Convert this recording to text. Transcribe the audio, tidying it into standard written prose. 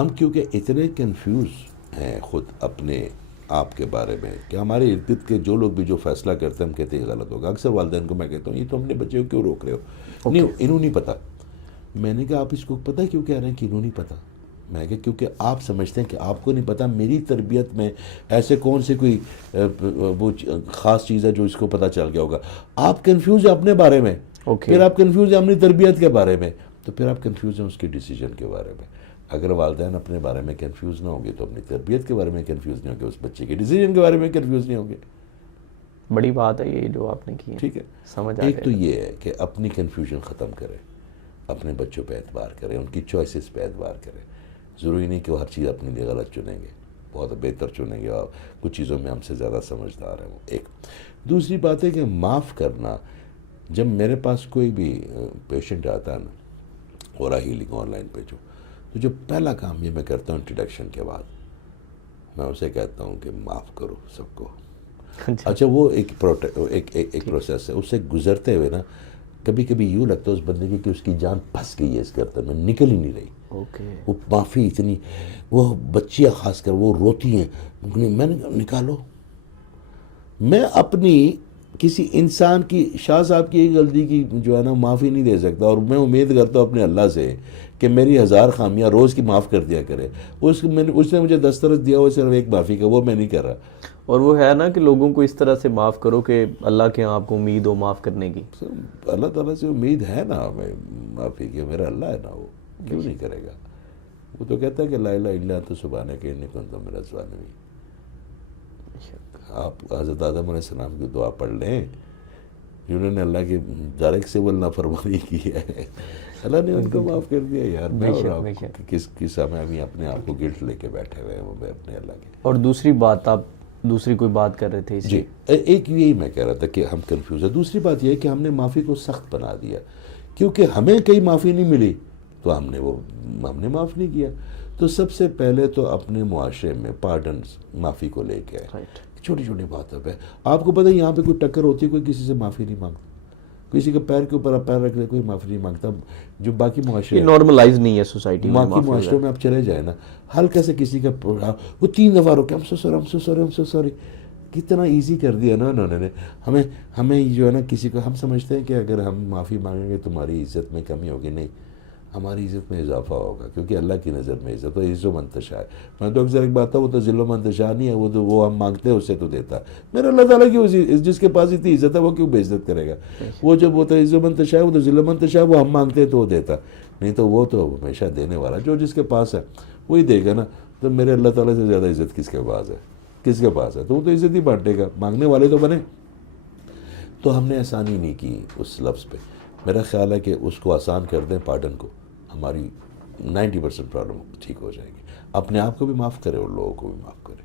ہم کیونکہ اتنے کنفیوز ہیں خود اپنے آپ کے بارے میں کہ ہمارے ارد گرد کے جو لوگ بھی جو فیصلہ کرتے ہیں ہم کہتے ہیں یہ غلط ہوگا. اکثر والدین کو میں کہتا ہوں یہ تو اپنے بچے کو کیوں روک رہے ہو؟ نہیں انہوں نہیں پتہ. میں نے کہا آپ اس کو پتہ کیوں کہہ رہے ہیں کہ انہوں نہیں پتہ؟ میں کہا کیونکہ آپ سمجھتے ہیں کہ آپ کو نہیں پتہ. میری تربیت میں ایسے کون سے کوئی وہ خاص چیز ہے جو اس کو پتہ چل گیا ہوگا. آپ کنفیوز ہیں اپنے بارے میں, پھر آپ کنفیوز ہیں اپنی تربیت کے بارے میں, تو پھر آپ کنفیوز ہیں اس کے ڈیسیجن کے بارے میں. اگر والدین اپنے بارے میں کنفیوز نہ ہوں گے تو اپنی تربیت کے بارے میں کنفیوز نہیں ہوں گے, اس بچے کے ڈیسیجن کے بارے میں کنفیوز نہیں ہوں گے. بڑی بات ہے یہ جو آپ نے کی ہے. ٹھیک ہے, سمجھ آ ایک تو یہ ہے کہ اپنی کنفیوژن ختم کرے, اپنے بچوں پہ اعتبار کریں, ان کی چوائسیز پہ اعتبار کریں. ضروری نہیں کہ وہ ہر چیز اپنے لیے غلط چنیں گے, بہت بہتر چنیں گے اور کچھ چیزوں میں ہم سے زیادہ سمجھدار ہیں وہ. ایک دوسری بات ہے کہ معاف کرنا. جب میرے پاس کوئی بھی پیشنٹ آتا ہے نا, ہو رہا ہیلنگ آن لائن پہ تو جو پہلا کام یہ میں کرتا ہوں انٹروڈکشن کے بعد, میں اسے کہتا ہوں کہ معاف کرو سب کو. اچھا وہ ایک پروسیس ہے, اس سے گزرتے ہوئے نا کبھی کبھی یوں لگتا ہے اس بندے کی کہ اس کی جان پھنس گئی ہے اس کرتے میں, نکل ہی نہیں رہی. وہ معافی اتنی, وہ بچیاں خاص کر وہ روتی ہیں, میں نے نکالو. میں اپنی کسی انسان کی, شاہ صاحب کی ایک غلطی کی جو ہے نا معافی نہیں دے سکتا, اور میں امید کرتا ہوں اپنے اللہ سے کہ میری 1000 خامیاں روز کی معاف کر دیا کرے. اس نے مجھے دسترس دیا ہوا صرف ایک معافی کا, وہ میں نہیں کر رہا. اور وہ ہے نا کہ لوگوں کو اس طرح سے معاف کرو کہ اللہ کے آپ کو امید ہو معاف کرنے کی. اللہ تعالیٰ سے امید ہے نا ہمیں معافی کی, میرا اللہ ہے نا, وہ کیوں نہیں کرے گا. وہ تو کہتا ہے کہ لا الہ الا انت سبحانک انی کنت من الظالمین. آپ حضرت آدم علیہ السلام کی دعا پڑھ لیں, جنہوں نے اللہ کی ڈائریکٹ سے وہ نافرمانی کی ہے, اللہ نے ان کو معاف کر دیا. یار میں اور آپ کس ہمیں ابھی اپنے آپ کو گلٹ لے کے بیٹھے ہوئے ہیں وہ اپنے اللہ کے. اور دوسری بات, آپ دوسری کوئی بات کر رہے تھے اس جی, ایک یہی میں کہہ رہا تھا کہ ہم کنفیوز ہیں. دوسری بات یہ ہے کہ ہم نے معافی کو سخت بنا دیا, کیونکہ ہمیں کہیں معافی نہیں ملی تو ہم نے معاف نہیں کیا. تو سب سے پہلے تو اپنے معاشرے میں پارڈنس معافی کو لے کے آئے. چھوٹی چھوٹی بات ہے. آپ کو پتہ ہے یہاں پہ کوئی ٹکر ہوتی ہے کوئی کسی سے معافی نہیں مانگتا, کسی کے پیر کے اوپر آپ پیر رکھ لیں کوئی معافی نہیں مانگتا. جو باقی معاشرے نارملائز نہیں ہے سوسائٹی میں, باقی معاشروں میں آپ چلے جائیں نا, ہلکا سے کسی کا وہ 3 دفعہ روکے, ہم سو سوری, کتنا ایزی کر دیا نا انہوں نے. ہمیں جو ہے نا کسی کو ہم سمجھتے ہیں کہ اگر ہم معافی مانگیں گے تمہاری عزت میں کمی ہوگی. نہیں, ہماری عزت میں اضافہ ہوگا, کیونکہ اللہ کی نظر میں عزت و عز و منتشا ہے. میں تو اکثر ایک بات ہے, وہ تو ذل و منتشا نہیں ہے, وہ ہم مانگتے ہیں اس سے تو دیتا ہے. میرا اللہ تعالیٰ کی جس کے پاس اتنی عزت ہے وہ کیوں بے عزت کرے گا. وہ جب وہ تو عز و منتشا ہے, وہ تو ذل و منتشا ہے, وہ ہم مانگتے ہیں تو وہ دیتا, نہیں تو وہ تو ہمیشہ دینے والا, جو جس کے پاس ہے وہی دے گا نا. تو میرے اللہ تعالیٰ سے زیادہ عزت کس کے پاس ہے, کس کے پاس ہے, تو وہ تو عزت ہی بانٹے گا, مانگنے والے تو بنے. تو ہم نے آسانی نہیں کی اس لفظ پہ. میرا خیال ہے کہ اس کو آسان کر دیں, پارڈن کو, ہماری 90% پرابلم ٹھیک ہو جائے گی. اپنے آپ کو بھی معاف کرے اور لوگوں کو بھی معاف کرے.